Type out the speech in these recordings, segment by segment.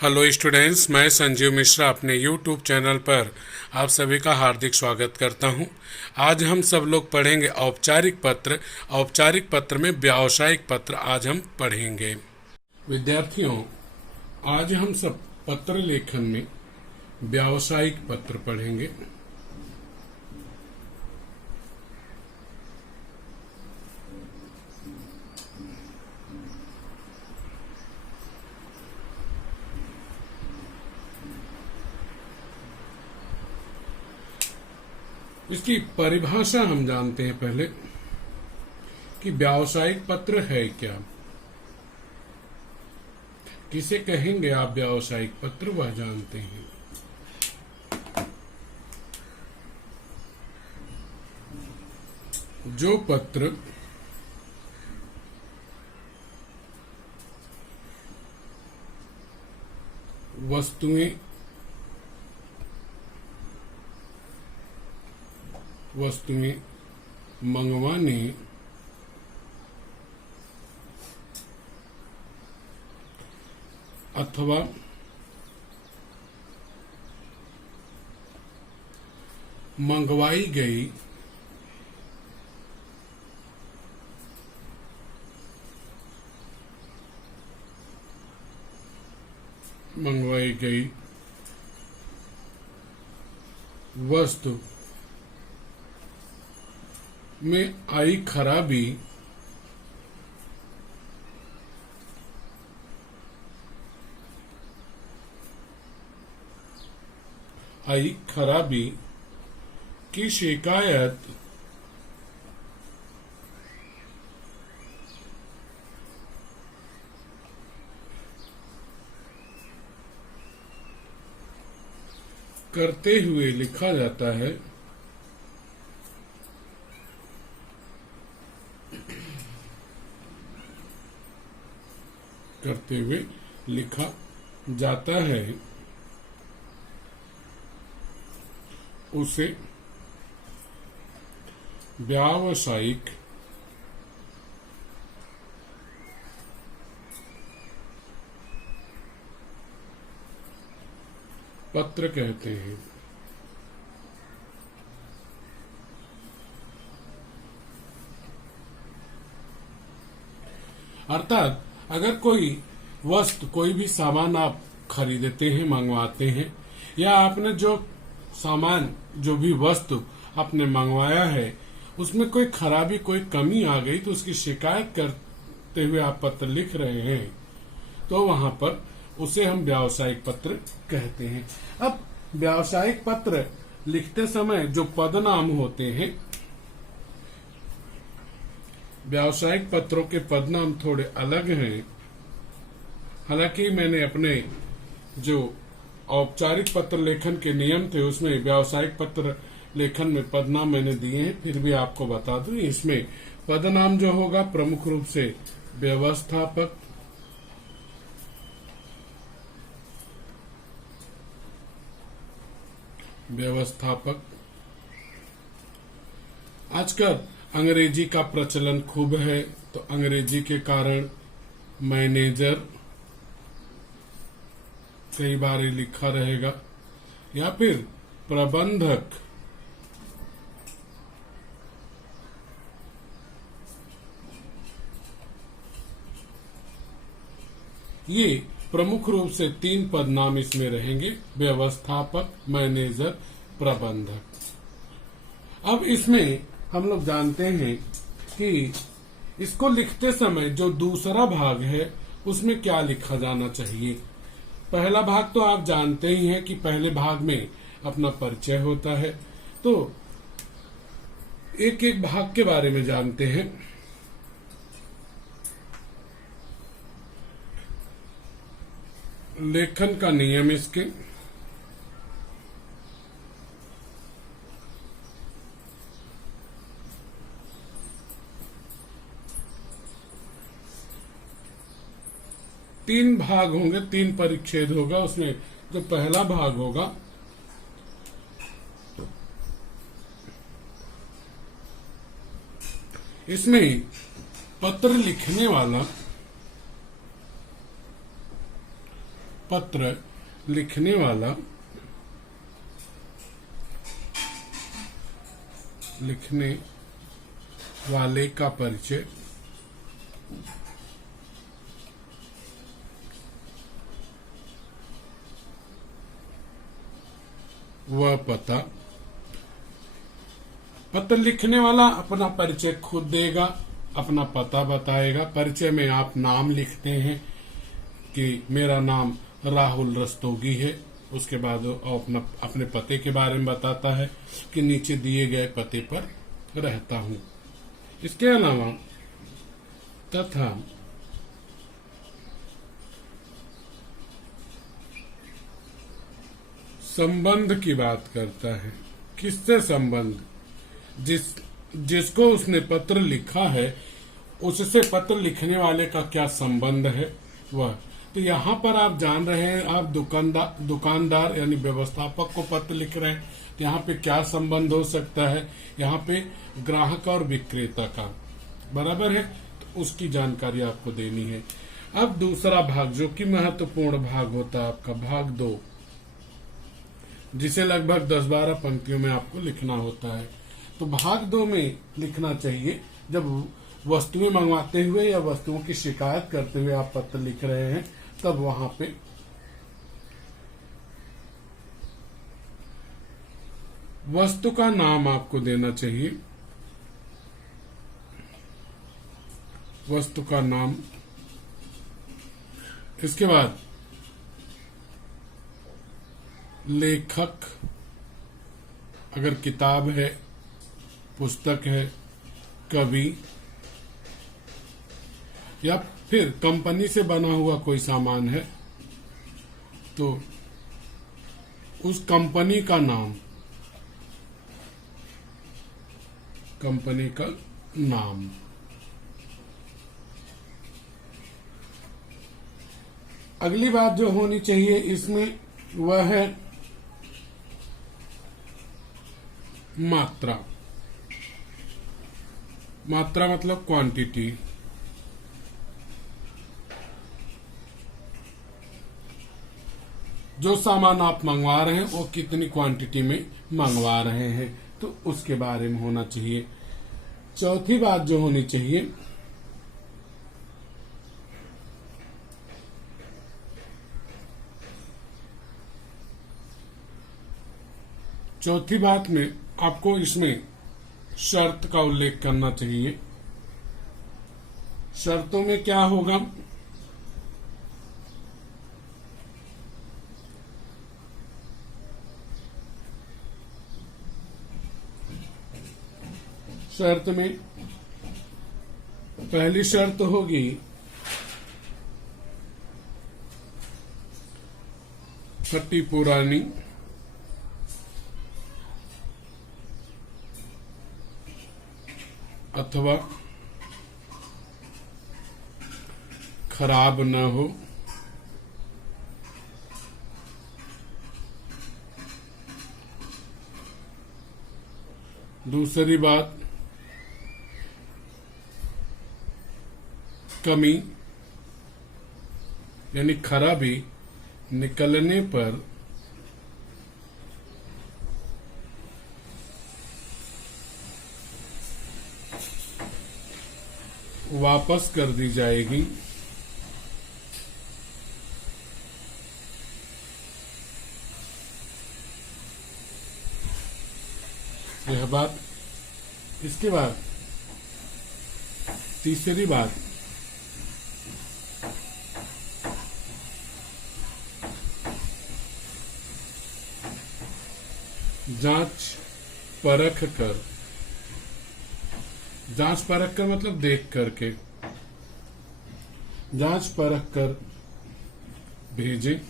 Hello students, मैं संजीव मिश्रा अपने YouTube channel पर आप सभी का हार्दिक स्वागत करता हूं। आज हम सब लोग पढ़ेंगे औपचारिक पत्र। औपचारिक पत्र में व्यावसायिक पत्र आज हम पढ़ेंगे। विद्यार्थियों, आज हम सब पत्र लेखन में व्यावसायिक पत्र पढ़ेंगे। इसकी परिभाषा हम जानते हैं पहले कि व्यावसायिक पत्र है क्या। किसे कहेंगे आप व्यावसायिक पत्र, वह जानते हैं। जो पत्र वस्तुएं मंगवाने अथवा मंगवाई गई वस्तु में आई खराबी की शिकायत करते हुए लिखा जाता है। करते हुए लिखा जाता है, उसे व्यावसायिक पत्र कहते हैं। अर्थात अगर कोई वस्तु, कोई भी सामान आप खरीदते हैं, मंगवाते हैं, या आपने जो सामान, जो भी वस्तु आपने मंगवाया है, उसमें कोई खराबी, कोई कमी आ गई, तो उसकी शिकायत करते हुए आप पत्र लिख रहे हैं, तो वहां पर उसे हम व्यावसायिक पत्र कहते हैं। अब व्यावसायिक पत्र लिखते समय जो पदनाम होते हैं, व्यावसायिक पत्रों के पदनाम थोड़े अलग हैं। हालांकि मैंने अपने जो औपचारिक पत्र लेखन के नियम थे उसमें व्यावसायिक पत्र लेखन में पदनाम मैंने दिए हैं, फिर भी आपको बता दूं। इसमें पदनाम जो होगा प्रमुख रूप से व्यवस्थापक, आजकल अंग्रेजी का प्रचलन खूब है, तो अंग्रेजी के कारण मैनेजर कई बार लिखा रहेगा, या फिर प्रबंधक, ये प्रमुख रूप से 3 पदनाम इसमें रहेंगे: व्यवस्थापक, मैनेजर, प्रबंधक। अब इसमें हम लोग जानते हैं कि इसको लिखते समय जो दूसरा भाग है उसमें क्या लिखा जाना चाहिए। पहला भाग तो आप जानते ही हैं कि पहले भाग में अपना परिचय होता है, तो एक एक भाग के बारे में जानते हैं। लेखन का नियम इसके, तीन भाग होंगे, 3 परिच्छेद होगा। उसमें जो पहला भाग होगा इसमें पत्र लिखने वाला पत्र लिखने वाले का परिचय, वह पता। पत्र लिखने वाला अपना परिचय खुद देगा, अपना पता बताएगा। परिचय में आप नाम लिखते हैं कि मेरा नाम राहुल रस्तोगी है। उसके बाद वो अपने पते के बारे में बताता है कि नीचे दिए गए पते पर रहता हूं। इसके अलावा तथा संबंध की बात करता है। किससे संबंध? जिसको उसने पत्र लिखा है उससे पत्र लिखने वाले का क्या संबंध है वह। तो यहाँ पर आप जान रहे हैं, आप दुकानदार यानी व्यवस्थापक को पत्र लिख रहे हैं, तो यहाँ पे क्या संबंध हो सकता है? यहाँ पे ग्राहक और विक्रेता का, बराबर है। तो उसकी जानकारी आपको देनी है। अब दूसरा भाग जो कि महत्वपूर्ण भाग होता है आपका, भाग 2, जिसे लगभग 10-12 पंक्तियों में आपको लिखना होता है। तो भाग 2 में लिखना चाहिए, जब वस्तुएं मंगवाते हुए या वस्तुओं की शिकायत करते हुए आप पत्र लिख रहे हैं, तब वहां पे वस्तु का नाम आपको देना चाहिए। वस्तु का नाम। इसके बाद लेखक, अगर किताब है, पुस्तक है, कवि, या फिर कंपनी से बना हुआ कोई सामान है तो उस कंपनी का नाम, कंपनी का नाम। अगली बात जो होनी चाहिए इसमें वह है मात्रा। मात्रा मतलब क्वांटिटी। जो सामान आप मंगवा रहे हैं वो कितनी क्वांटिटी में मंगवा रहे हैं, तो उसके बारे में होना चाहिए। चौथी बात जो होनी चाहिए, चौथी बात में आपको इसमें शर्त का उल्लेख करना चाहिए। शर्तों में क्या होगा? शर्त में पहली शर्त होगी फटी पुरानी अथवा खराब न हो। दूसरी बात, कमी यानी खराबी निकलने पर वापस कर दी जाएगी। यह बात। इसके बाद तीसरी बात, जांच परख कर। जांच परख कर मतलब देख करके, जांच परख कर भेजें।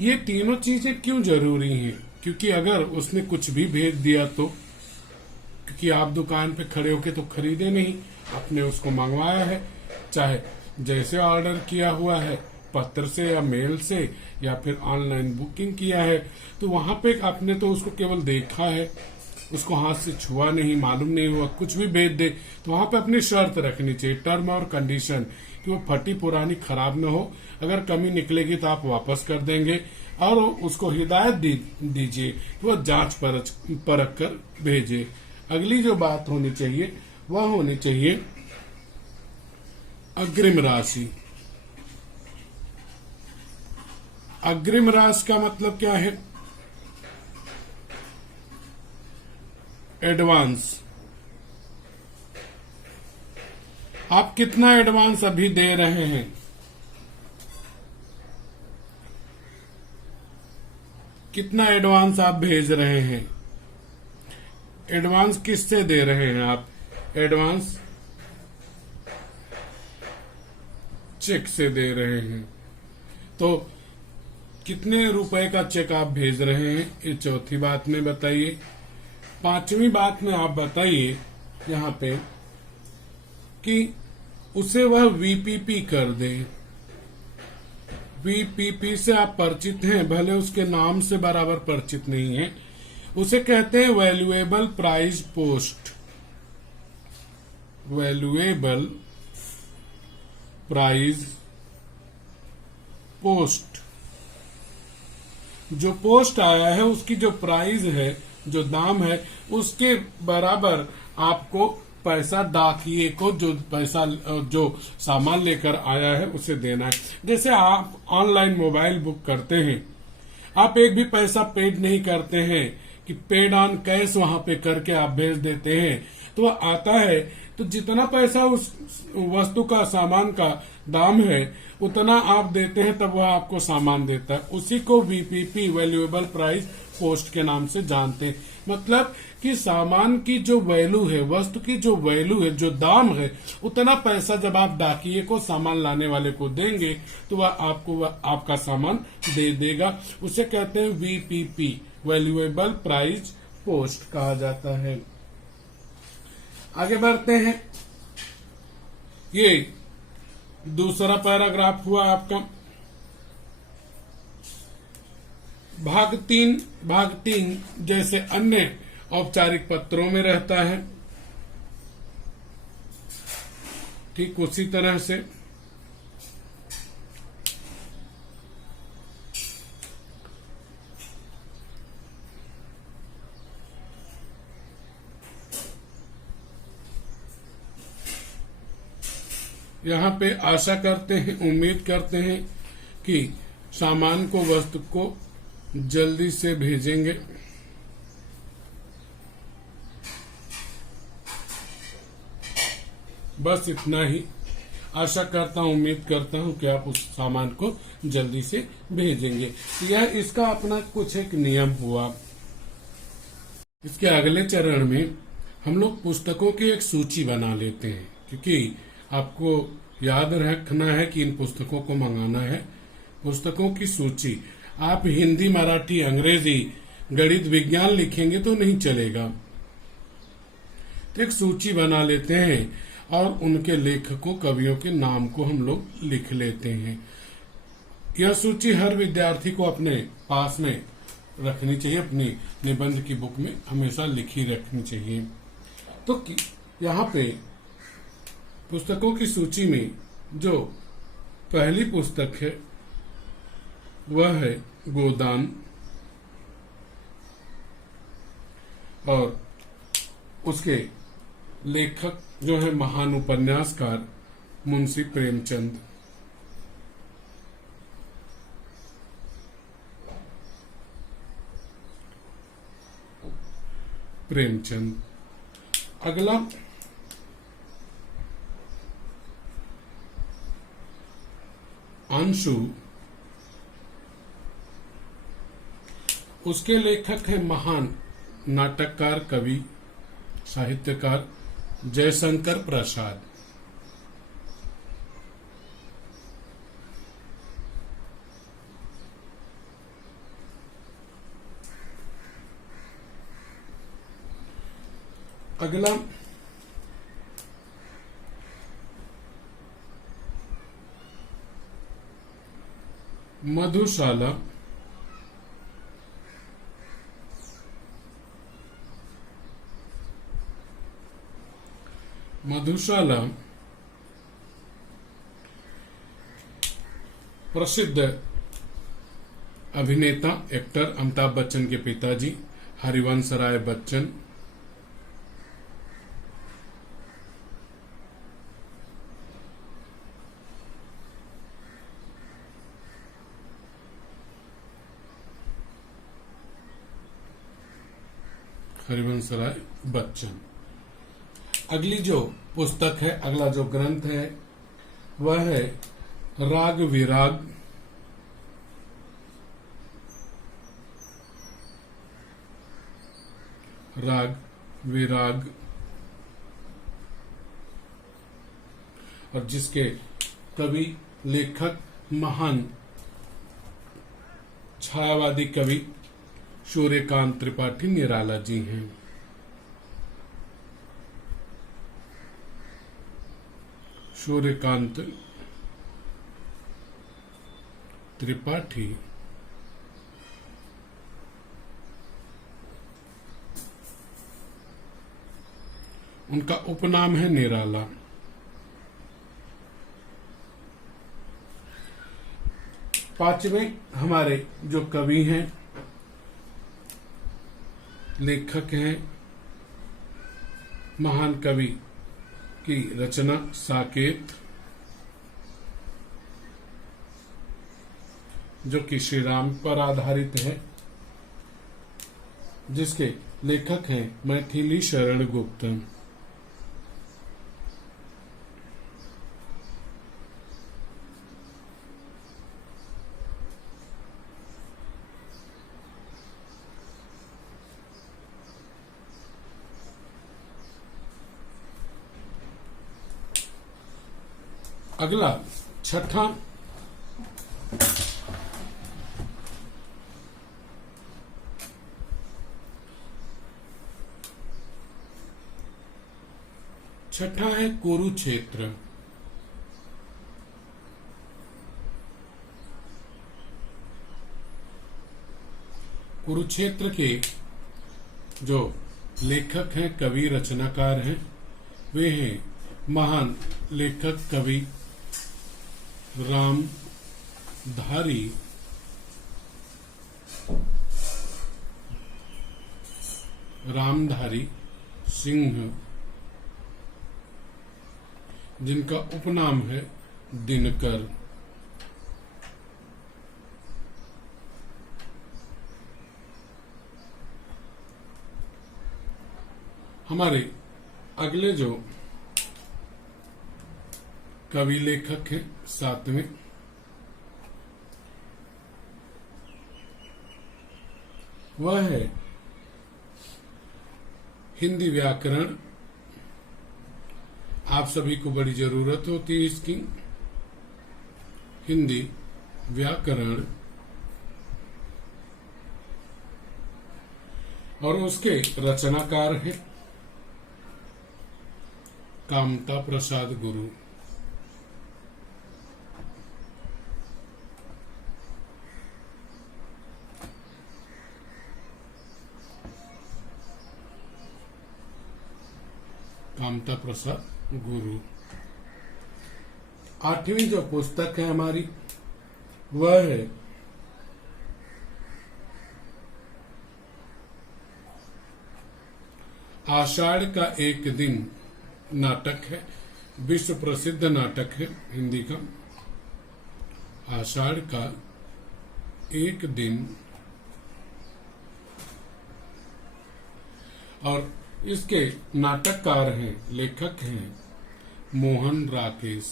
ये तीनों चीजें क्यों जरूरी हैं? क्योंकि अगर उसने कुछ भी भेज दिया तो, क्योंकि आप दुकान पे खड़े होके तो खरीदे नहीं, आपने उसको मंगवाया है, चाहे जैसे ऑर्डर किया हुआ है, पत्र से या मेल से या फिर ऑनलाइन बुकिंग किया है, तो वहां पे आपने तो उसको केवल देखा है, उसको हाथ से छुआ नहीं, मालूम नहीं हुआ, कुछ भी भेज दे, तो वहां पे अपनी शर्त रखनी चाहिए, टर्म और कंडीशन, कि वो फटी पुरानी खराब न हो। अगर कमी निकलेगी तो आप वापस कर देंगे, और उसको हिदायत दीजिए कि वो जांच परख कर भेजे। अगली जो बात होनी चाहिए वह होनी चाहिए अग्रिम राशि। अग्रिम राशि का मतलब क्या है? एडवांस। आप कितना एडवांस अभी दे रहे हैं? कितना एडवांस आप भेज रहे हैं? एडवांस किससे दे रहे हैं आप? एडवांस चेक से दे रहे हैं। तो कितने रुपए का चेक आप भेज रहे हैं, ये चौथी बात में बताइए। पांचवी बात में आप बताइए यहाँ पे कि उसे वह वीपीपी कर दे। वीपीपी से आप परिचित हैं, भले उसके नाम से बराबर परिचित नहीं है। उसे कहते हैं valuable price post. Valuable price post. जो पोस्ट आया है उसकी जो प्राइस है, जो दाम है, उसके बराबर आपको पैसा डाकिए को, जो सामान लेकर आया है उसे देना है। जैसे आप ऑनलाइन मोबाइल बुक करते हैं, आप एक भी पैसा पेड नहीं करते हैं कि पेड ऑन कैश वहां पे करके आप भेज देते हैं, तो वह आता है तो जितना पैसा उस वस्तु का, सामान का दाम है उतना आप देते हैं, तब वह आपको सामान देता है। उसी को वीपीपी, वैल्यूएबल प्राइस पोस्ट के नाम से जानते हैं। मतलब कि सामान की जो वैल्यू है, वस्तु की जो वैल्यू है, जो दाम है, उतना पैसा जब आप डाकिए को, सामान लाने वाले को देंगे तो वह आपका सामान दे देगा। उसे कहते हैं वीपीपी, वैल्यूएबल प्राइस पोस्ट कहा जाता है। आगे बढ़ते हैं। ये दूसरा पैराग्राफ हुआ आपका। भाग तीन जैसे अन्य औपचारिक पत्रों में रहता है, ठीक उसी तरह से यहाँ पे आशा करते हैं, उम्मीद करते हैं कि सामान को, वस्तु को जल्दी से भेजेंगे। बस इतना ही आशा करता हूँ, उम्मीद करता हूँ कि आप उस सामान को जल्दी से भेजेंगे। यह इसका अपना कुछ एक नियम हुआ। इसके अगले चरण में हम लोग पुस्तकों की एक सूची बना लेते हैं, क्योंकि आपको याद रखना है कि इन पुस्तकों को मंगाना है। पुस्तकों की सूची आप हिंदी, मराठी, अंग्रेजी, गणित, विज्ञान लिखेंगे तो नहीं चलेगा। तो एक सूची बना लेते हैं और उनके लेखकों, कवियों के नाम को हम लोग लिख लेते हैं। यह सूची हर विद्यार्थी को अपने पास में रखनी चाहिए, अपनी निबंध की बुक में हमेशा लिखी रखनी चाहिए। तो यहाँ पे पुस्तकों की सूची में जो पहली पुस्तक है वह है गोदान, और उसके लेखक जो है महान उपन्यासकार मुंशी प्रेमचंद। अगला अंशु, उसके लेखक है महान नाटककार, कवि, साहित्यकार जयशंकर प्रसाद। अगला मधुशाला, मधुशाला प्रसिद्ध अभिनेता एक्टर अमिताभ बच्चन के पिताजी हरिवंश राय बच्चन, हरिवंश राय बच्चन। अगली जो पुस्तक है, अगला जो ग्रंथ है वह है राग विराग, राग विराग, और जिसके कवि लेखक महान छायावादी कवि सूर्यकांत त्रिपाठी निराला जी हैं। सूर्यकांत त्रिपाठी उनका उपनाम है निराला। पांचवें हमारे जो कवि हैं, लेखक हैं, महान कवि की रचना साकेत, जो कि श्री राम पर आधारित है, जिसके लेखक हैं मैथिली शरण गुप्त। अगला छठा है कुरुक्षेत्र। कुरुक्षेत्र के जो लेखक हैं, कवि रचनाकार हैं, वे हैं महान लेखक कवि रामधारी सिंह, जिनका उपनाम है दिनकर। हमारे अगले जो कवि लेखक हैं, सातवें, वह है हिंदी व्याकरण। आप सभी को बड़ी जरूरत होती है इसकी। हिंदी व्याकरण, और उसके रचनाकार हैं कामता प्रसाद गुरु। कामता प्रसाद गुरु। आठवीं जो पुस्तक है हमारी, वह है आषाढ़ का एक दिन। नाटक है, विश्व प्रसिद्ध नाटक है हिंदी का। आषाढ़ का एक दिन, और इसके नाटककार हैं, लेखक हैं मोहन राकेश।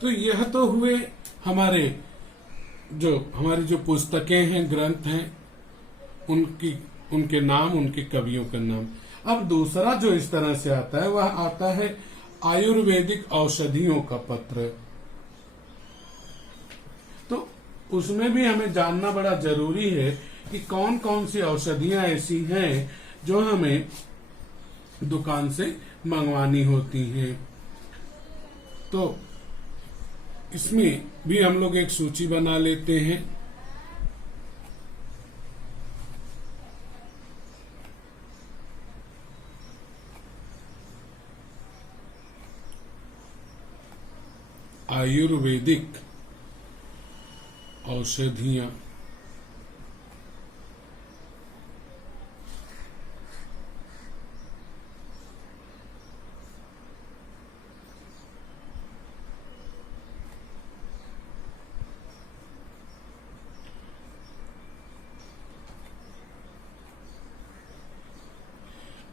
तो यह तो हुए हमारी जो पुस्तकें हैं, ग्रंथ हैं, उनके नाम, उनके कवियों का नाम। अब दूसरा जो इस तरह से आता है, वह आता है आयुर्वेदिक औषधियों का पत्र। तो उसमें भी हमें जानना बड़ा जरूरी है कि कौन कौन सी औषधियां ऐसी हैं जो हमें दुकान से मंगवानी होती हैं। तो इसमें भी हम लोग एक सूची बना लेते हैं। आयुर्वेदिक औषधियां।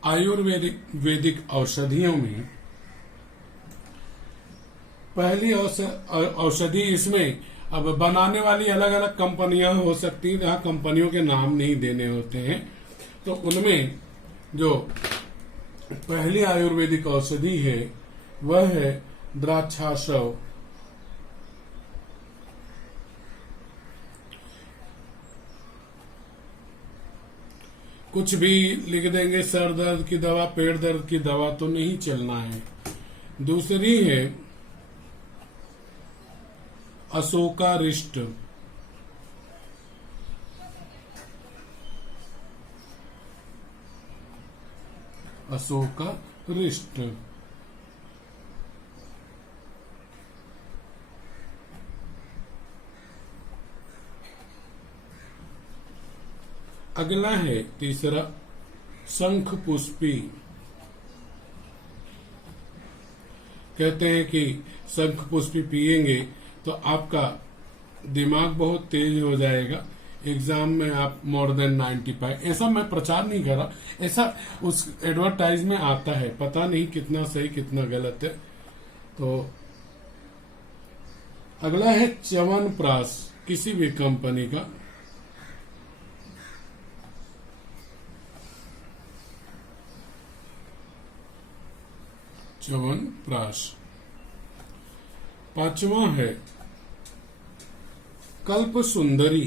आयुर्वेदिक औषधियों में पहली औषधि, इसमें अब बनाने वाली अलग अलग कंपनियां हो सकती हैं, जहां कंपनियों के नाम नहीं देने होते हैं। तो उनमें जो पहली आयुर्वेदिक औषधि है वह है द्राक्षाशव। कुछ भी लिख देंगे, सर दर्द की दवा, पेट दर्द की दवा तो नहीं चलना है। दूसरी है अशोकारिष्ट। अशोकारिष्ट। अगला है तीसरा शंख पुष्पी। कहते हैं कि शंख पुष्पी पिएंगे तो आपका दिमाग बहुत तेज हो जाएगा, एग्जाम में आप मोर देन 95। ऐसा मैं प्रचार नहीं कर रहा, ऐसा उस एडवर्टाइज में आता है, पता नहीं कितना सही कितना गलत है। तो अगला है च्यवनप्राश, किसी भी कंपनी का। च्यवनप्राश। पांचवा है कल्प सुंदरी।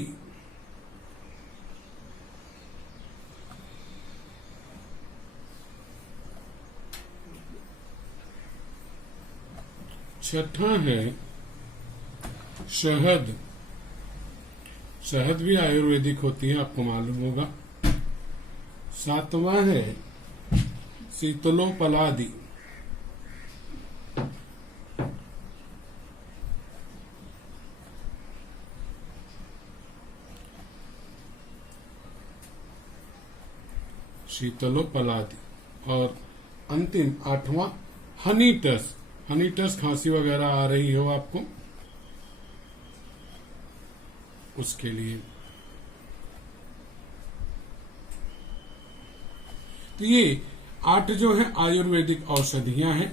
छठा है शहद। शहद भी आयुर्वेदिक होती है, आपको मालूम होगा। सातवां है शीतलोपलादि। शीतलोपलादि। और अंतिम आठवां हनी टस। हनी टस खांसी वगैरह आ रही हो आपको, उसके लिए। तो ये 8 जो है आयुर्वेदिक औषधियां हैं,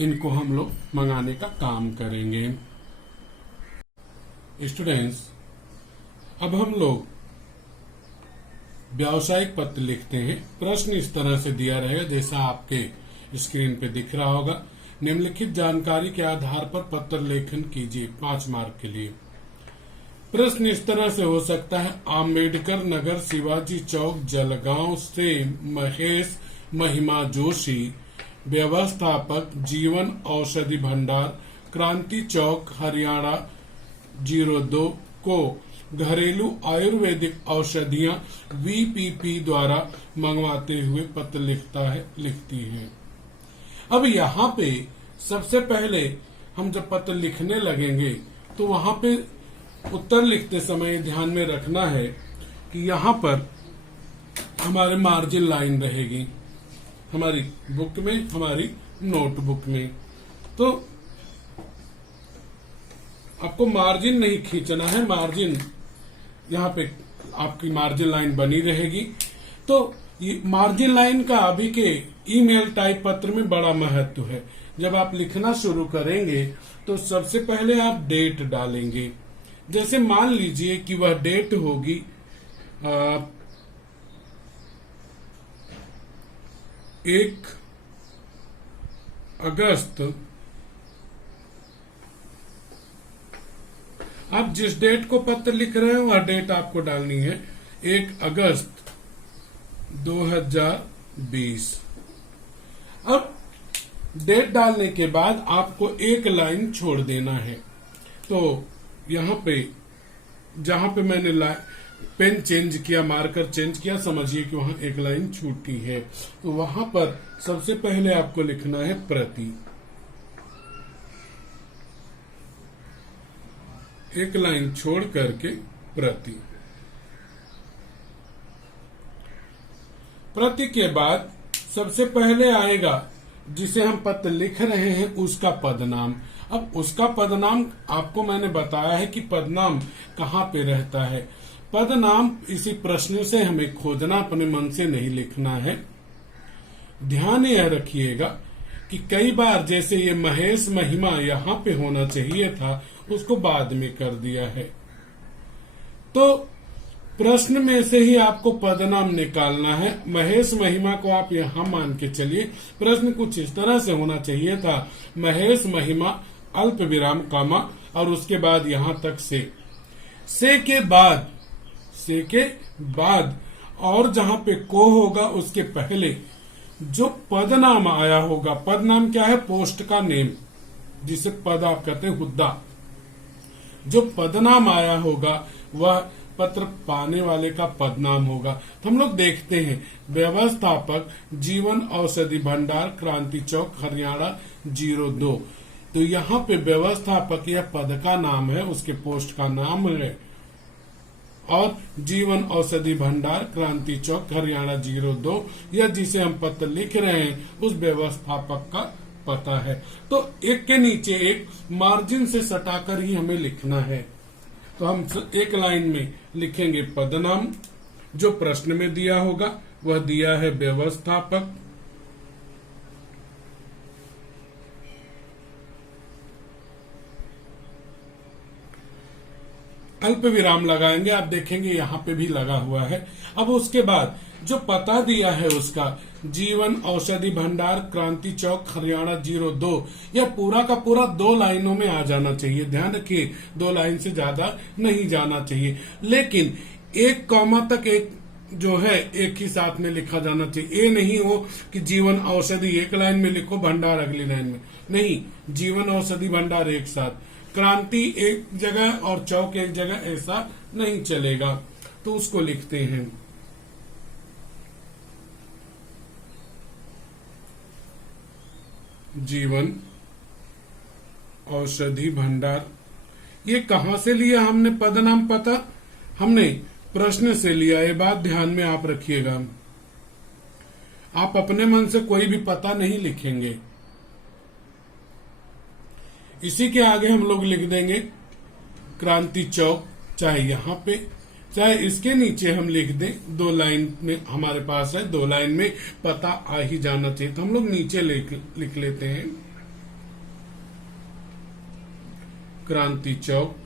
इनको हम लोग मंगाने का काम करेंगे। स्टूडेंट्स, अब हम लोग व्यावसायिक पत्र लिखते हैं। प्रश्न इस तरह से दिया रहेगा जैसा आपके स्क्रीन पे दिख रहा होगा। निम्नलिखित जानकारी के आधार पर पत्र लेखन कीजिए 5 मार्क के लिए। प्रश्न इस तरह से हो सकता है, आम्बेडकर नगर, शिवाजी चौक, जलगांव से महेश महिमा जोशी, व्यवस्थापक जीवन औषधि भंडार, क्रांति चौक, हरियाणा 02 को घरेलू आयुर्वेदिक औषधियां VPP द्वारा मंगवाते हुए पत्र लिखती है। अब यहाँ पे सबसे पहले हम जब पत्र लिखने लगेंगे तो वहां पे उत्तर लिखते समय ध्यान में रखना है कि यहाँ पर हमारे मार्जिन लाइन रहेगी, हमारी बुक में, हमारी नोटबुक में। तो आपको मार्जिन नहीं खींचना है, मार्जिन यहाँ पे आपकी मार्जिन लाइन बनी रहेगी। तो ये मार्जिन लाइन का अभी के ईमेल टाइप पत्र में बड़ा महत्व है। जब आप लिखना शुरू करेंगे तो सबसे पहले आप डेट डालेंगे। जैसे मान लीजिए कि वह डेट होगी 1 अगस्त। आप जिस डेट को पत्र लिख रहे हैं वह डेट आपको डालनी है 1 अगस्त 2020। अब डेट डालने के बाद आपको एक लाइन छोड़ देना है। तो यहाँ पे जहां पे मैंने पेन चेंज किया, मार्कर चेंज किया, समझिए कि वहां एक लाइन छूटी है। तो वहां पर सबसे पहले आपको लिखना है प्रति। एक लाइन छोड़ करके प्रति। प्रति के बाद सबसे पहले आएगा जिसे हम पत्र लिख रहे हैं उसका पदनाम। अब उसका पदनाम आपको मैंने बताया है कि पदनाम कहाँ पे रहता है। पदनाम इसी प्रश्न से हमें खोजना, अपने मन से नहीं लिखना है। ध्यान यह रखिएगा कि कई बार जैसे ये महेश महिमा यहाँ पे होना चाहिए था, उसको बाद में कर दिया है। तो प्रश्न में से ही आपको पदनाम निकालना है। महेश महिमा को आप यहां मान के चलिए। प्रश्न कुछ इस तरह से होना चाहिए था, महेश महिमा अल्प विराम कामा और उसके बाद यहां तक से के बाद और जहां पे को होगा उसके पहले जो पदनाम आया होगा। पदनाम क्या है? पोस्ट का नेम, जिसे पद आप कहते हैं, हुद्दा। जो पदनाम आया होगा वह पत्र पाने वाले का पदनाम होगा। तो हम लोग देखते हैं, व्यवस्थापक जीवन औषधि भंडार, क्रांति चौक, हरियाणा 02। तो यहाँ पे व्यवस्थापक यह पद का नाम है, उसके पोस्ट का नाम है, और जीवन औषधि भंडार, क्रांति चौक, हरियाणा 02, यह जिसे हम पत्र लिख रहे हैं उस व्यवस्थापक का पता है। तो एक के नीचे एक मार्जिन से सटाकर ही हमें लिखना है। तो हम एक लाइन में लिखेंगे पदनाम, जो प्रश्न में दिया होगा वह दिया है व्यवस्थापक, अल्प विराम लगाएंगे। आप देखेंगे यहाँ पे भी लगा हुआ है। अब उसके बाद जो पता दिया है उसका जीवन औषधि भंडार, क्रांति चौक, हरियाणा 02, यह पूरा का पूरा 2 लाइनों में आ जाना चाहिए। ध्यान रखिए, 2 लाइन से ज्यादा नहीं जाना चाहिए, लेकिन एक कॉमा तक एक जो है एक ही साथ में लिखा जाना चाहिए। ये नहीं हो कि जीवन औषधि एक लाइन में लिखो, भंडार अगली लाइन में नहीं। जीवन औषधि भंडार एक साथ, क्रांति एक जगह और चौक एक जगह, ऐसा नहीं चलेगा। तो उसको लिखते हैं जीवन औषधि भंडार। ये कहां से लिया हमने पदनाम? पता हमने प्रश्न से लिया। ये बात ध्यान में आप रखिएगा। आप अपने मन से कोई भी पता नहीं लिखेंगे। इसी के आगे हम लोग लिख देंगे क्रांति चौक, चाहे यहां पे चाहे इसके नीचे हम लिख दें। 2 लाइन में हमारे पास है, 2 लाइन में पता आ ही जाना चाहिए। तो हम लोग नीचे लिख लेते हैं क्रांति चौक।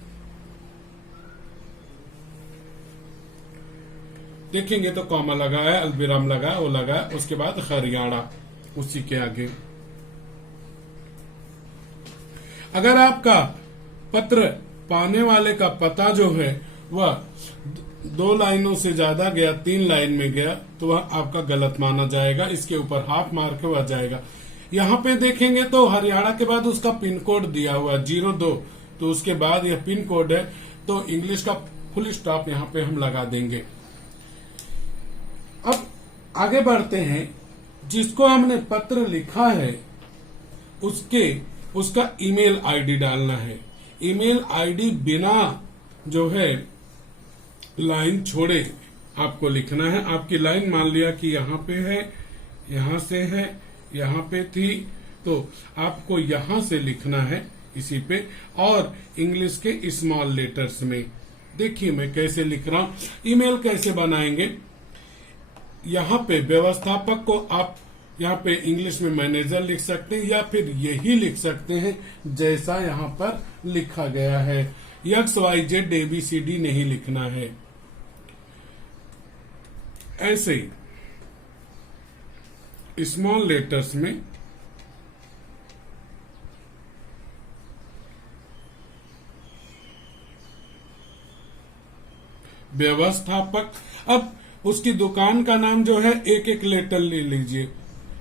देखेंगे तो कॉमा लगा है, अल्पविराम लगा है, वो लगा है। उसके बाद हरियाणा उसी के आगे। अगर आपका पत्र पाने वाले का पता जो है वह 2 लाइनों से ज्यादा गया, 3 लाइन में गया, तो वह आपका गलत माना जाएगा। इसके ऊपर हाफ मार्क वह जाएगा। यहाँ पे देखेंगे तो हरियाणा के बाद उसका पिन कोड दिया हुआ 02, तो उसके बाद यह पिन कोड है, तो इंग्लिश का फुल स्टॉप यहाँ पे हम लगा देंगे। अब आगे बढ़ते हैं। जिसको हमने पत्र लिखा है उसका ईमेल आईडी डालना है। ईमेल आईडी बिना जो है लाइन छोड़े आपको लिखना है। आपकी लाइन मान लिया कि यहाँ पे है, यहाँ से है, यहाँ पे थी, तो आपको यहाँ से लिखना है इसी पे, और इंग्लिश के स्मॉल लेटर्स में। देखिए मैं कैसे लिख रहा हूं। ईमेल कैसे बनाएंगे? यहाँ पे व्यवस्थापक को आप यहाँ पे इंग्लिश में मैनेजर लिख सकते हैं, या फिर यही लिख सकते हैं जैसा यहाँ पर लिखा गया है। XYZ ABCD नहीं लिखना है। ऐसे ही स्मॉल लेटर्स में व्यवस्थापक। अब उसकी दुकान का नाम जो है एक एक लेटर ले लीजिए।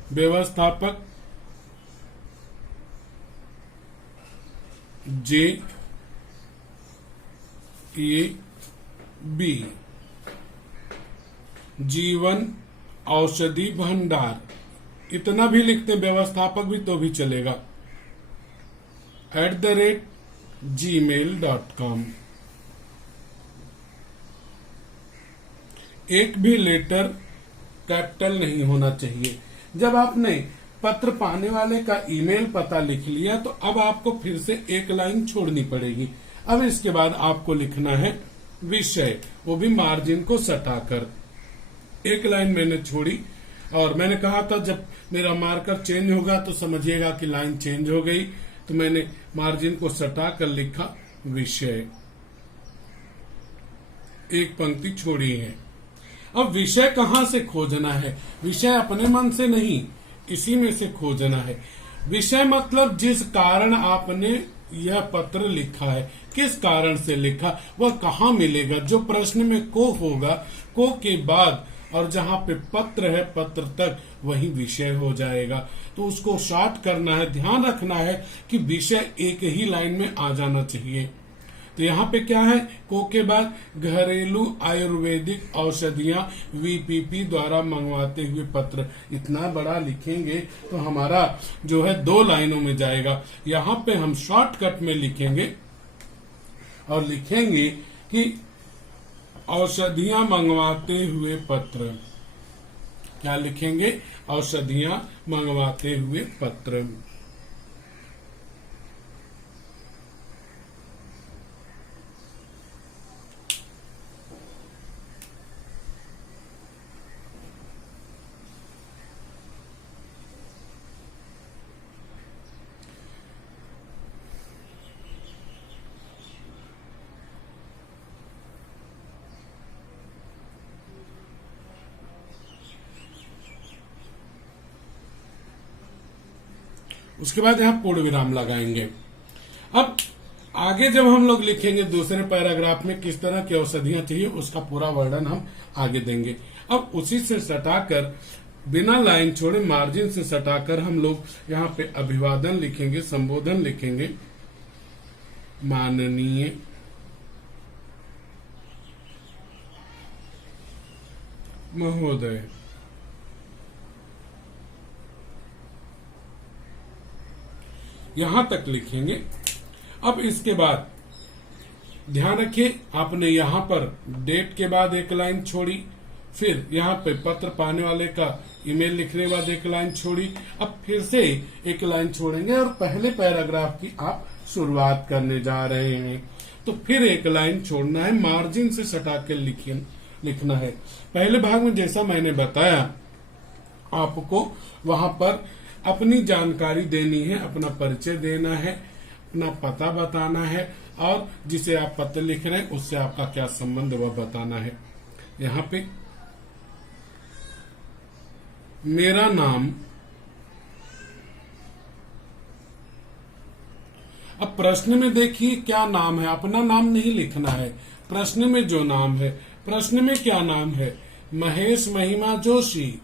व्यवस्थापक J बी, जीवन औषधि भंडार, इतना भी लिखते व्यवस्थापक भी तो भी चलेगा, @gmail.com। एक भी लेटर कैपिटल नहीं होना चाहिए। जब आपने पत्र पाने वाले का ईमेल पता लिख लिया तो अब आपको फिर से एक लाइन छोड़नी पड़ेगी। अब इसके बाद आपको लिखना है विषय, वो भी मार्जिन को सटाकर। एक लाइन मैंने छोड़ी और मैंने कहा था जब मेरा मार्कर चेंज होगा तो समझिएगा कि लाइन चेंज हो गई, तो मैंने मार्जिन को सटाकर लिखा विषय, एक पंक्ति छोड़ी है। अब विषय कहां से खोजना है? विषय अपने मन से नहीं, इसी में से खोजना है। विषय मतलब जिस कारण आपने यह पत्र लिखा है, किस कारण से लिखा, वह कहाँ मिलेगा। जो प्रश्न में को होगा, को के बाद और जहां पे पत्र है पत्र तक, वही विषय हो जाएगा। तो उसको शॉर्ट करना है। ध्यान रखना है कि विषय एक ही लाइन में आ जाना चाहिए। तो यहाँ पे क्या है, को के बाद घरेलू आयुर्वेदिक औषधियां वीपीपी द्वारा मंगवाते हुए पत्र, इतना बड़ा लिखेंगे तो हमारा जो है 2 लाइनों में जाएगा। यहाँ पे हम शॉर्टकट में लिखेंगे और लिखेंगे कि औषधियां मंगवाते हुए पत्र। क्या लिखेंगे? औषधियां मंगवाते हुए पत्र। उसके बाद यहाँ पूर्ण विराम लगाएंगे। अब आगे जब हम लोग लिखेंगे दूसरे पैराग्राफ में किस तरह की औषधियां चाहिए, उसका पूरा वर्णन हम आगे देंगे। अब उसी से सटाकर बिना लाइन छोड़े मार्जिन से सटाकर हम लोग यहाँ पे अभिवादन लिखेंगे, संबोधन लिखेंगे। माननीय महोदय, यहां तक लिखेंगे। अब इसके बाद ध्यान रखिए, आपने यहां पर डेट के बाद एक लाइन छोड़ी, फिर यहाँ पे पत्र पाने वाले का ईमेल लिखने के बाद एक लाइन छोड़ी, अब फिर से एक लाइन छोड़ेंगे और पहले पैराग्राफ की आप शुरुआत करने जा रहे हैं। तो फिर एक लाइन छोड़ना है, मार्जिन से सटा के लिखना है। पहले भाग में जैसा मैंने बताया, आपको वहां पर अपनी जानकारी देनी है, अपना परिचय देना है, अपना पता बताना है और जिसे आप पत्र लिख रहे हैं उससे आपका क्या संबंध वह बताना है। यहाँ पे मेरा नाम, अब प्रश्न में देखिए क्या नाम है, अपना नाम नहीं लिखना है। प्रश्न में जो नाम है, प्रश्न में क्या नाम है? महेश महिमा जोशी।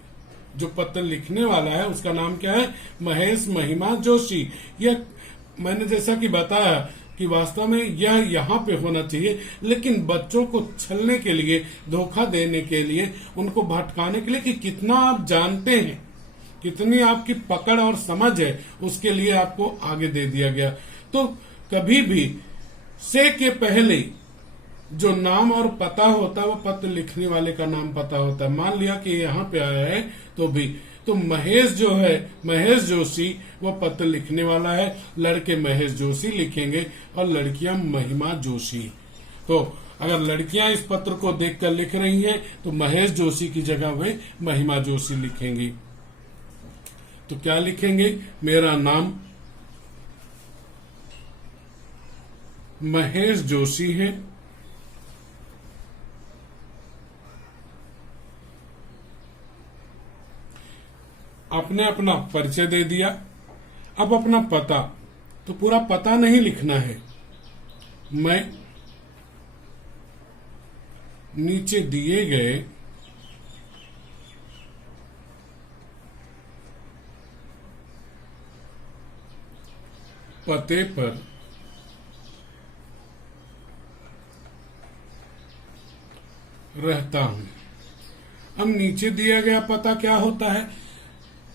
जो पत्र लिखने वाला है उसका नाम क्या है? महेश महिमा जोशी। यह मैंने जैसा कि बताया कि वास्तव में यह यहाँ पे होना चाहिए, लेकिन बच्चों को छलने के लिए, धोखा देने के लिए, उनको भटकाने के लिए कि कितना आप जानते हैं, कितनी आपकी पकड़ और समझ है, उसके लिए आपको आगे दे दिया गया। तो कभी भी से के पहले जो नाम और पता होता है वो पत्र लिखने वाले का नाम पता होता है। मान लिया कि यहाँ पे आया है तो भी, तो महेश जो है, महेश जोशी, वो पत्र लिखने वाला है। लड़के महेश जोशी लिखेंगे और लड़कियां महिमा जोशी। तो अगर लड़कियां इस पत्र को देखकर लिख रही हैं तो महेश जोशी की जगह वे महिमा जोशी लिखेंगी। तो क्या लिखेंगे? मेरा नाम महेश जोशी है, आपने अपना परिचय दे दिया। अब अपना पता, तो पूरा पता नहीं लिखना है। मैं नीचे दिए गए पते पर रहता हूं। अब नीचे दिया गया पता क्या होता है?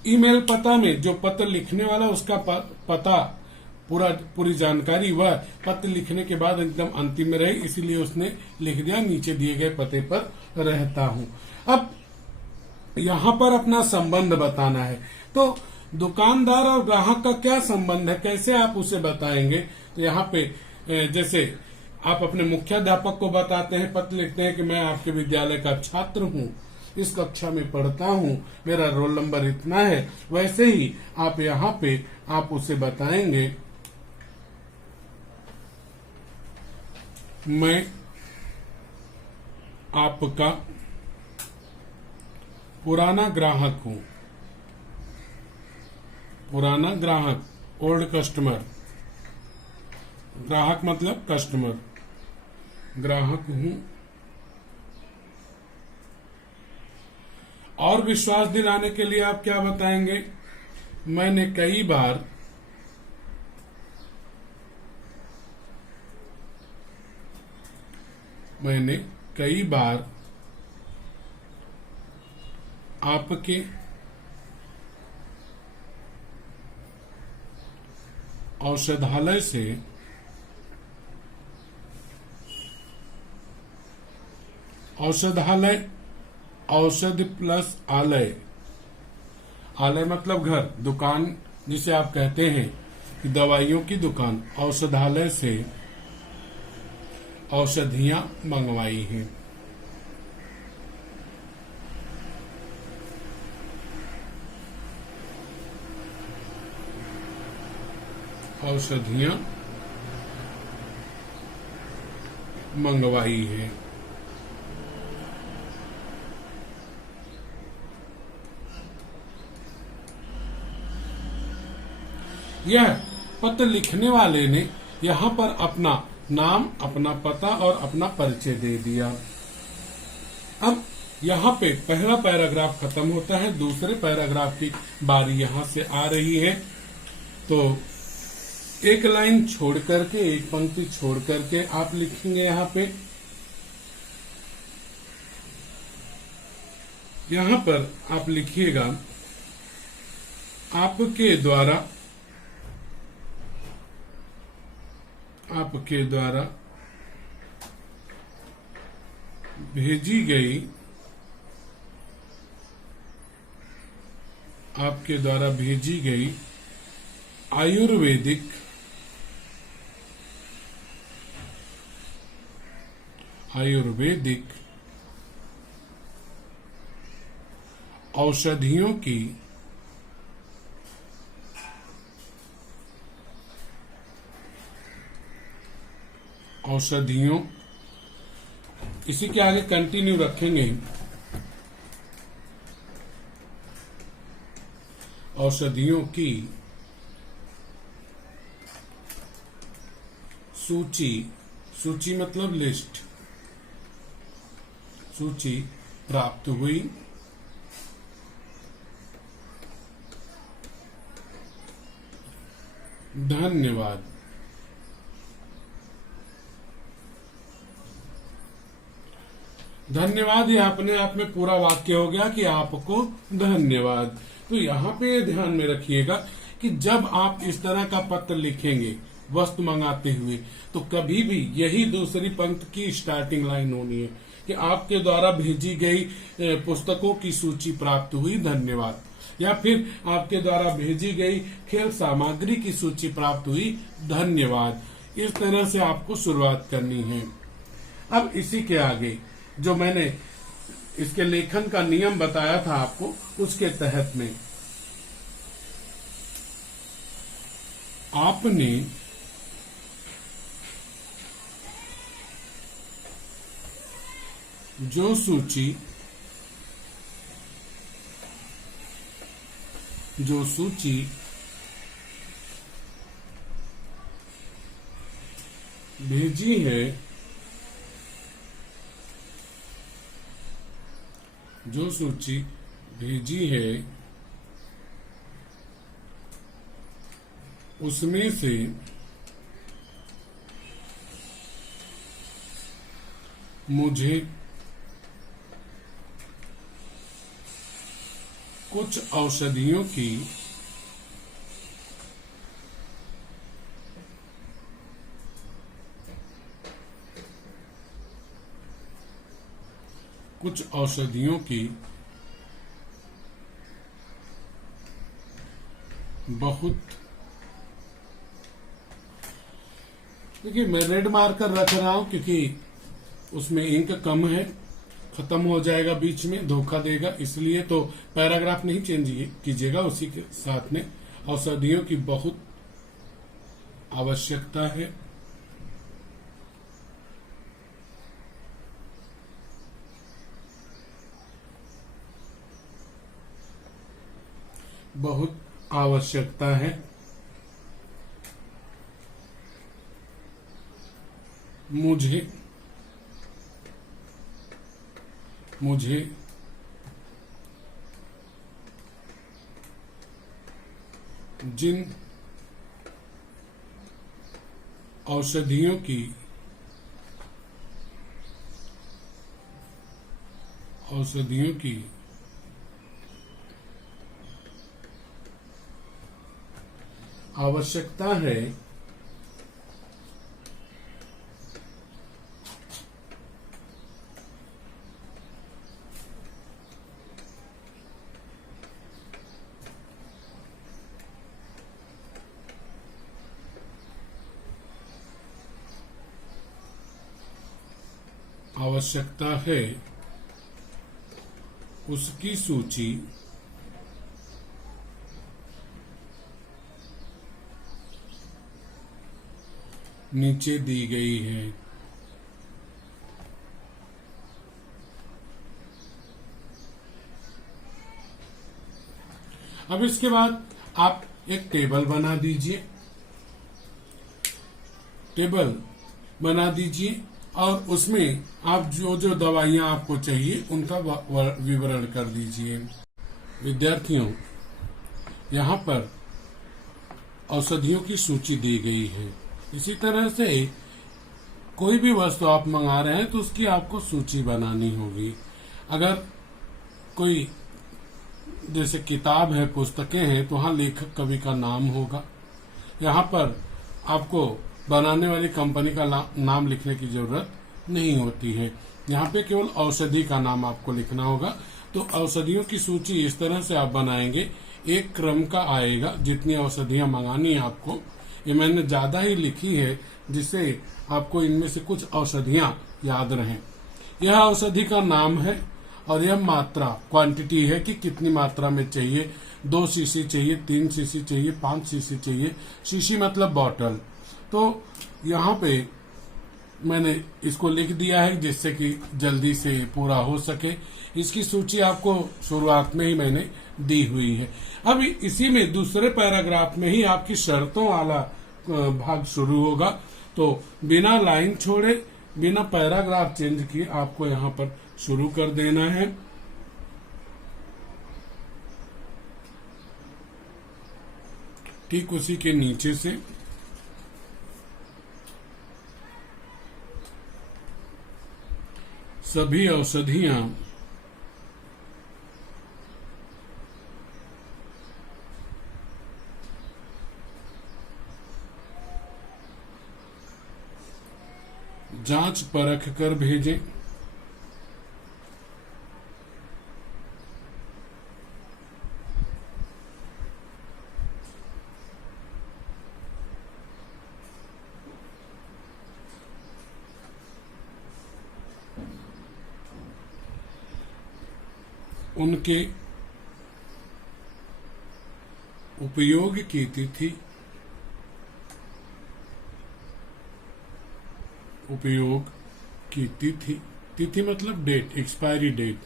ईमेल पता में जो पत्र लिखने वाला उसका पता पूरी जानकारी वह पत्र लिखने के बाद एकदम अंतिम में रहे, इसीलिए उसने लिख दिया नीचे दिए गए पते पर रहता हूं। अब यहाँ पर अपना संबंध बताना है, तो दुकानदार और ग्राहक का क्या संबंध है, कैसे आप उसे बताएंगे? तो यहाँ पे जैसे आप अपने मुख्याध्यापक को बताते हैं, पत्र लिखते हैं कि मैं आपके विद्यालय का छात्र हूँ, इस कक्षा में पढ़ता हूँ, मेरा रोल नंबर इतना है, वैसे ही आप यहाँ पे आप उसे बताएंगे मैं आपका पुराना ग्राहक हूं। पुराना ग्राहक, ओल्ड कस्टमर, ग्राहक मतलब कस्टमर, ग्राहक हूं। और विश्वास दिलाने के लिए आप क्या बताएंगे? मैंने कई बार आपके औषधालय से औषधालय, औषध प्लस आलय, आलय मतलब घर, दुकान जिसे आप कहते हैं कि दवाइयों की दुकान, औषधालय से औषधियां मंगवाई हैं। औषधियां मंगवाई है। यह पत्र लिखने वाले ने यहाँ पर अपना नाम, अपना पता और अपना परिचय दे दिया। अब यहाँ पे पहला पैराग्राफ खत्म होता है, दूसरे पैराग्राफ की बारी यहाँ से आ रही है। तो एक लाइन छोड़ करके, एक पंक्ति छोड़ करके आप लिखेंगे यहाँ पर आप लिखिएगा आपके द्वारा भेजी गई आयुर्वेदिक औषधियों की इसी के आगे कंटिन्यू रखेंगे, औषधियों की सूची मतलब लिस्ट, सूची प्राप्त हुई। धन्यवाद। धन्यवाद ये अपने आप में पूरा वाक्य हो गया कि आपको धन्यवाद। तो यहाँ पे ध्यान में रखिएगा कि जब आप इस तरह का पत्र लिखेंगे वस्तु मंगाते हुए, तो कभी भी यही दूसरी पंक्ति की स्टार्टिंग लाइन होनी है कि आपके द्वारा भेजी गई पुस्तकों की सूची प्राप्त हुई, धन्यवाद। या फिर आपके द्वारा भेजी गई खेल सामग्री की सूची प्राप्त हुई, धन्यवाद। इस तरह से आपको शुरुआत करनी है। अब इसी के आगे जो मैंने इसके लेखन का नियम बताया था आपको, उसके तहत में आपने जो सूची भेजी है, उसमें से मुझे कुछ औषधियों की बहुत, देखिए मैं रेड मार्कर रख रहा हूं क्योंकि उसमें इंक कम है, खत्म हो जाएगा बीच में, धोखा देगा, इसलिए तो पैराग्राफ नहीं चेंज कीजिएगा। उसी के साथ में औषधियों की बहुत आवश्यकता है। बहुत आवश्यकता है। मुझे जिन औषधियों की आवश्यकता है, उसकी सूची नीचे दी गई है। अब इसके बाद आप एक टेबल बना दीजिए, और उसमें आप जो जो दवाइयां आपको चाहिए उनका विवरण कर दीजिए। विद्यार्थियों, यहाँ पर औषधियों की सूची दी गई है। इसी तरह से कोई भी वस्तु आप मंगा रहे हैं तो उसकी आपको सूची बनानी होगी। अगर कोई जैसे किताब है, पुस्तकें हैं, तो वहाँ लेखक कवि का नाम होगा। यहाँ पर आपको बनाने वाली कंपनी का नाम लिखने की जरूरत नहीं होती है। यहाँ पे केवल औषधि का नाम आपको लिखना होगा। तो औषधियों की सूची इस तरह से आप बनाएंगे, एक क्रम का आएगा। जितनी औषधियां मंगानी है आपको, ये मैंने ज्यादा ही लिखी है जिससे आपको इनमें से कुछ औषधियां याद रहें। यह औषधि का नाम है और यह मात्रा, क्वांटिटी है कि कितनी मात्रा में चाहिए। 2 शीशी चाहिए, 3 शीशी चाहिए, 5 शीशी चाहिए। शीशी मतलब बॉटल। तो यहाँ पे मैंने इसको लिख दिया है जिससे कि जल्दी से पूरा हो सके। इसकी सूची आपको शुरुआत में ही मैंने दी हुई है। अब इसी में दूसरे पैराग्राफ में ही आपकी शर्तों वाला भाग शुरू होगा। तो बिना लाइन छोड़े, बिना पैराग्राफ चेंज किए आपको यहाँ पर शुरू कर देना है। ठीक उसी के नीचे से सभी औषधियां जांच परख कर भेजें। उनके उपयोग की तिथि, तिथि मतलब डेट, एक्सपायरी डेट,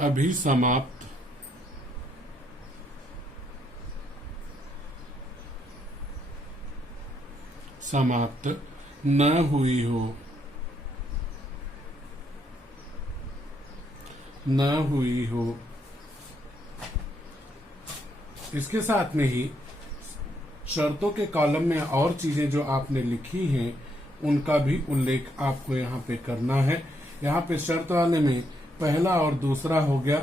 अभी समाप्त न हुई हो। इसके साथ में ही शर्तों के कॉलम में और चीजें जो आपने लिखी हैं उनका भी उल्लेख आपको यहाँ पे करना है। यहाँ पे शर्त वाले में पहला और दूसरा हो गया।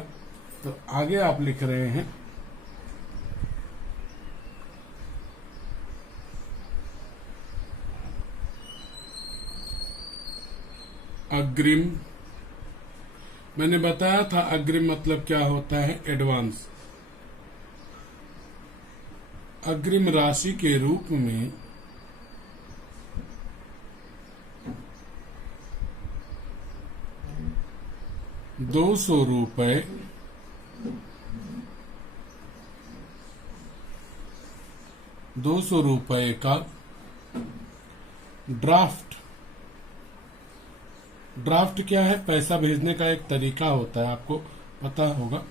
तो आगे आप लिख रहे हैं अग्रिम। मैंने बताया था अग्रिम मतलब क्या होता है, एडवांस। अग्रिम राशि के रूप में ₹200 ₹200 का ड्राफ्ट। ड्राफ्ट क्या है? पैसा भेजने का एक तरीका होता है, आपको पता होगा।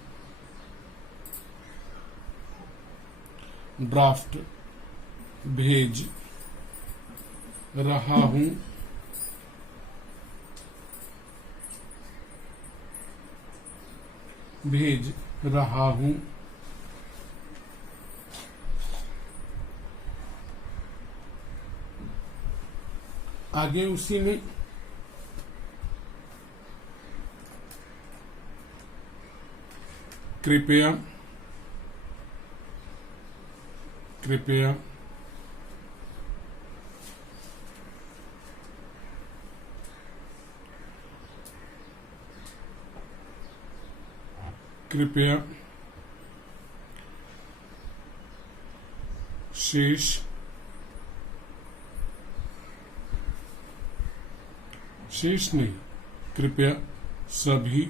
ड्राफ्ट भेज रहा हूं, भेज रहा हूं। आगे उसी में कृपया कृपया कृपया शेष नहीं, कृपया सभी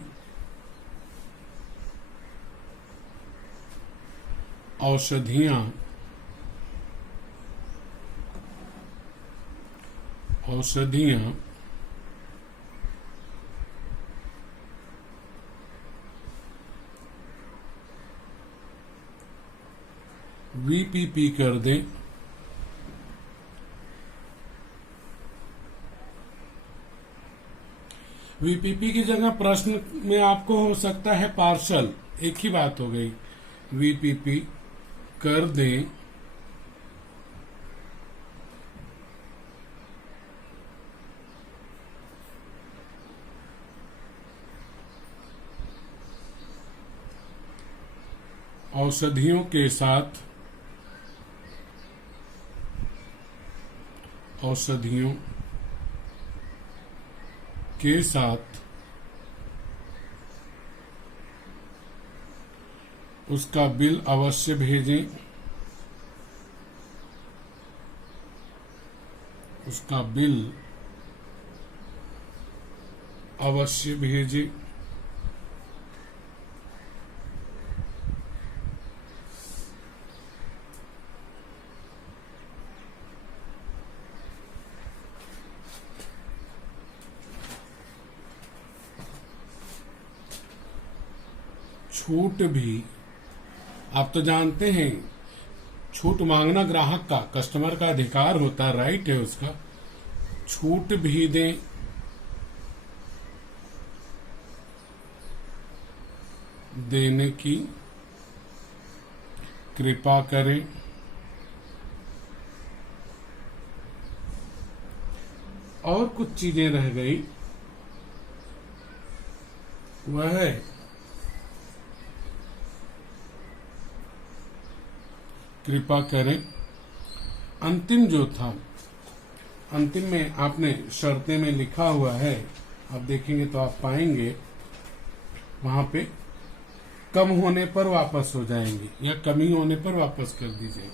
औषधियां VPP कर दें। VPP की जगह प्रश्न में आपको हो सकता है पार्शल, एक ही बात हो गई। VPP कर दें औषधियों के साथ उसका बिल अवश्य भेजें। उसका बिल अवश्य भेजें। छूट भी, आप तो जानते हैं छूट मांगना ग्राहक का, कस्टमर का अधिकार होता है, राइट है उसका। छूट भी दें देने की कृपा करें। और कुछ चीजें रह गई, वह है कृपा करें। अंतिम जो था, अंतिम में आपने शर्तें में लिखा हुआ है, आप देखेंगे तो आप पाएंगे वहां पे कम होने पर वापस हो जाएंगी या कमी होने पर वापस कर दी जाएगी।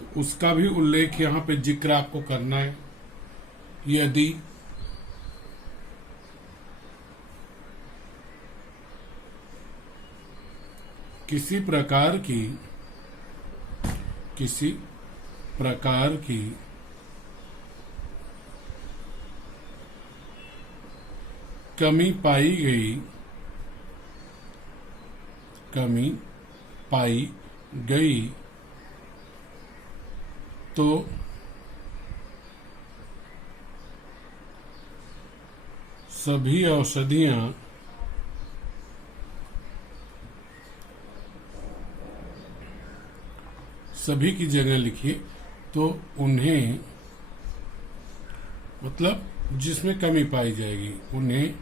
तो उसका भी उल्लेख यहाँ पे जिक्र आपको करना है। यदि किसी प्रकार की कमी पाई गई तो सभी औषधियां सभी की जगह लिखिए तो उन्हें, मतलब जिसमें कमी पाई जाएगी उन्हें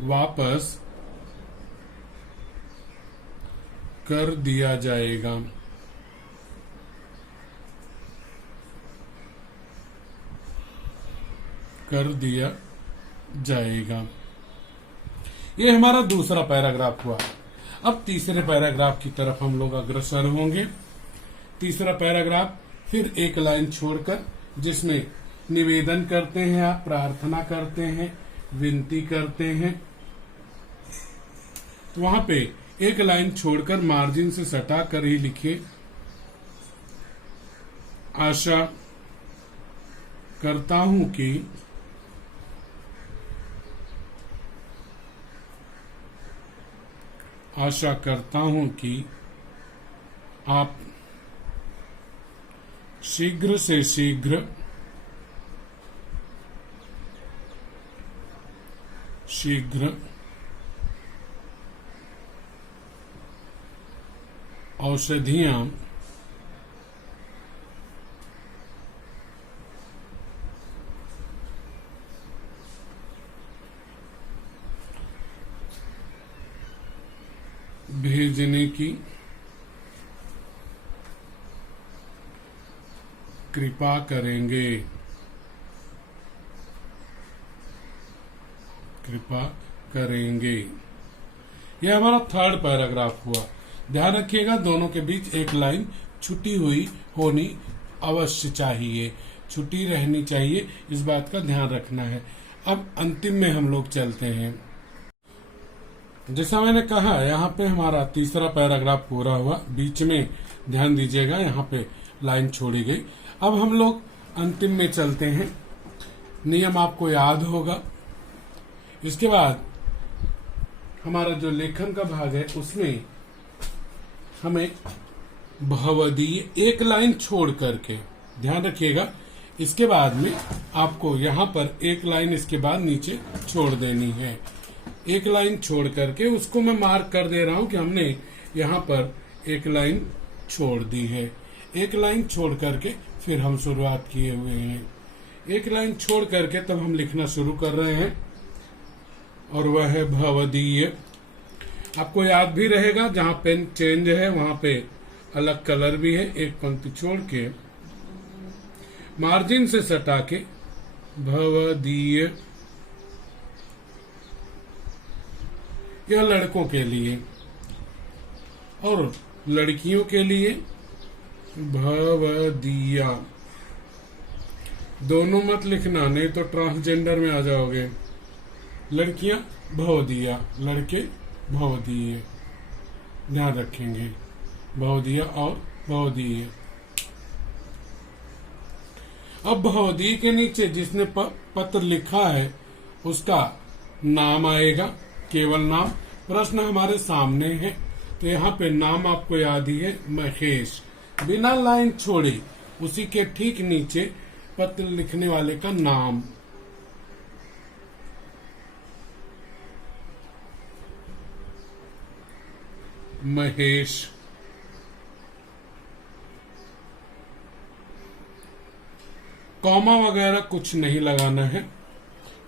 वापस कर दिया जाएगा। कर दिया जाएगा। ये हमारा दूसरा पैराग्राफ हुआ। अब तीसरे पैराग्राफ की तरफ हम लोग अग्रसर होंगे। तीसरा पैराग्राफ फिर एक लाइन छोड़कर, जिसमें निवेदन करते हैं, आप प्रार्थना करते हैं, विनती करते हैं, तो वहां पे एक लाइन छोड़कर मार्जिन से सटा कर ही लिखिए, आशा करता हूं कि आशा करता हूं कि आप शीघ्र से शीघ्र औषधियां भेजने की कृपा करेंगे। यह हमारा थर्ड पैराग्राफ हुआ। ध्यान रखिएगा, दोनों के बीच एक लाइन छुटी हुई होनी अवश्य चाहिए, छुट्टी रहनी चाहिए, इस बात का ध्यान रखना है। अब अंतिम में हम लोग चलते हैं। जैसा मैंने कहा, यहाँ पे हमारा तीसरा पैराग्राफ पूरा हुआ, बीच में ध्यान दीजिएगा यहाँ पे लाइन छोड़ी गई। अब हम लोग अंतिम में चलते हैं। नियम आपको याद होगा। इसके बाद हमारा जो लेखन का भाग है उसमें हमें भवदीय एक लाइन छोड़ करके, ध्यान रखिएगा, इसके बाद में आपको यहाँ पर एक लाइन इसके बाद नीचे छोड़ देनी है। एक लाइन छोड़ करके उसको मैं मार्क कर दे रहा हूं कि हमने यहाँ पर एक लाइन छोड़ दी है। एक लाइन छोड़ करके फिर हम शुरुआत किए हुए हैं। एक लाइन छोड़ करके तब हम लिखना शुरू कर रहे हैं, और वह है भवदीय। आपको याद भी रहेगा, जहां पेन चेंज है वहां पे अलग कलर भी है। एक पंक्ति छोड़ के मार्जिन से सटा के भवदीय, यह लड़कों के लिए, और लड़कियों के लिए भवदीया। दोनों मत लिखना, नहीं तो ट्रांसजेंडर में आ जाओगे। लड़कियां भवदीया, लड़के भवदीय, ध्यान रखेंगे, भवदीया और भवदीय। अब भवदीय के नीचे जिसने पत्र लिखा है उसका नाम आएगा, केवल नाम। प्रश्न हमारे सामने है, तो यहाँ पे नाम आपको याद ही है, महेश, बिना लाइन छोड़े उसी के ठीक नीचे पत्र लिखने वाले का नाम। महेश। कॉमा वगैरह कुछ नहीं लगाना है,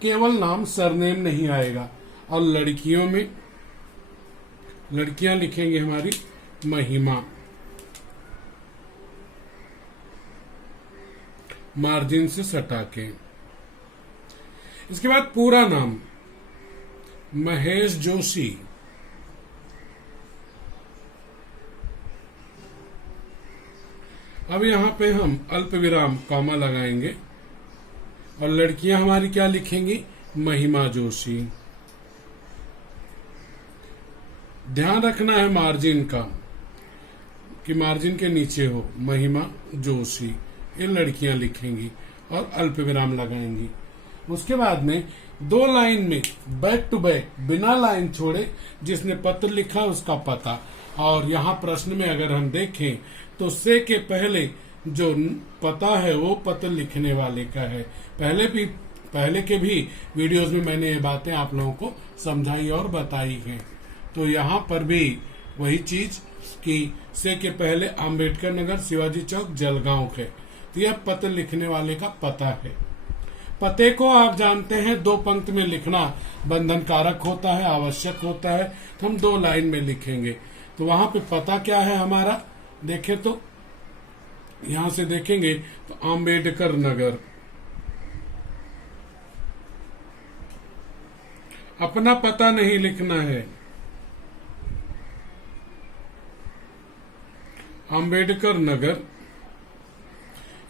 केवल नाम, सरनेम नहीं आएगा। और लड़कियों में लड़कियां लिखेंगे हमारी महिमा, मार्जिन से सटा के। इसके बाद पूरा नाम महेश जोशी। अब यहाँ पे हम अल्प विराम कॉमा लगाएंगे, और लड़कियां हमारी क्या लिखेंगी, महिमा जोशी। ध्यान रखना है मार्जिन का, कि मार्जिन के नीचे हो महिमा जोशी, ये लड़कियां लिखेंगी और अल्प विराम लगाएंगी। उसके बाद में दो लाइन में बैक टू बैक बिना लाइन छोड़े जिसने पत्र लिखा उसका पता। और यहाँ प्रश्न में अगर हम देखें तो से के पहले जो पता है वो पत्र लिखने वाले का है। पहले के भी वीडियोस में मैंने ये बातें आप लोगों को समझाई और बताई हैं। तो यहाँ पर भी वही चीज कि से के पहले अंबेडकर नगर, शिवाजी चौक, जलगांव है, तो यह पत्र लिखने वाले का पता है। पते को आप जानते हैं 2 पंक्ति में लिखना बंधन कारक होता है, आवश्यक होता है, तो हम 2 लाइन में लिखेंगे। तो वहां पे पता क्या है हमारा, देखें तो यहां से देखेंगे तो अंबेडकर नगर, अपना पता नहीं लिखना है, अंबेडकर नगर।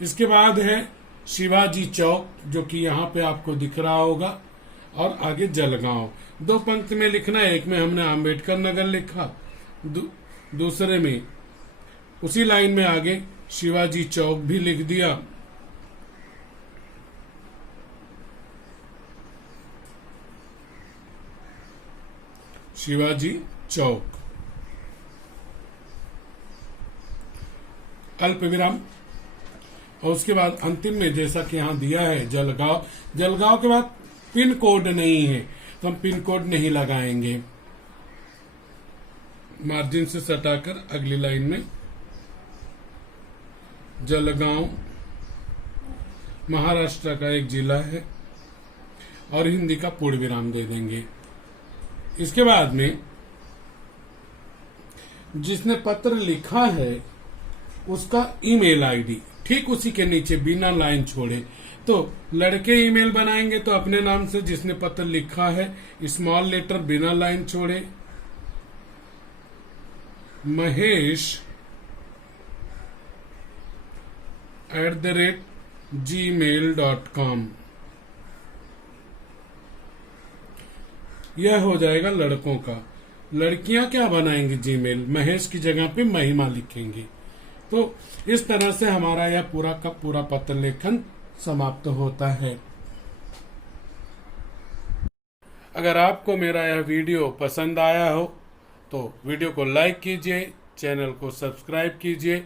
इसके बाद है शिवाजी चौक, जो कि यहाँ पे आपको दिख रहा होगा, और आगे जलगांव। 2 पंक्ति में लिखना है, एक में हमने अंबेडकर नगर लिखा, दूसरे में उसी लाइन में आगे शिवाजी चौक भी लिख दिया। शिवाजी चौक, अल्प विराम, और उसके बाद अंतिम में जैसा कि यहां दिया है जलगांव। जलगांव के बाद पिन कोड नहीं है तो हम पिन कोड नहीं लगाएंगे, मार्जिन से सटाकर अगली लाइन में जलगांव महाराष्ट्र का एक जिला है, और हिंदी का पूर्ण विराम दे देंगे। इसके बाद में जिसने पत्र लिखा है उसका ईमेल आईडी ठीक उसी के नीचे बिना लाइन छोड़े। तो लड़के ईमेल बनाएंगे तो अपने नाम से, जिसने पत्र लिखा है स्मॉल लेटर बिना लाइन छोड़े, mahesh@gmail.com, यह हो जाएगा लड़कों का। लड़कियां क्या बनाएंगी जीमेल, महेश की जगह पे महिमा लिखेंगे। तो इस तरह से हमारा यह पूरा का पूरा पत्र लेखन समाप्त होता है। अगर आपको मेरा यह वीडियो पसंद आया हो तो वीडियो को लाइक कीजिए, चैनल को सब्सक्राइब कीजिए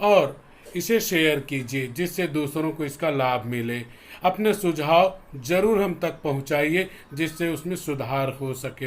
और इसे शेयर कीजिए, जिससे दूसरों को इसका लाभ मिले। अपने सुझाव जरूर हम तक पहुंचाइए, जिससे उसमें सुधार हो सके।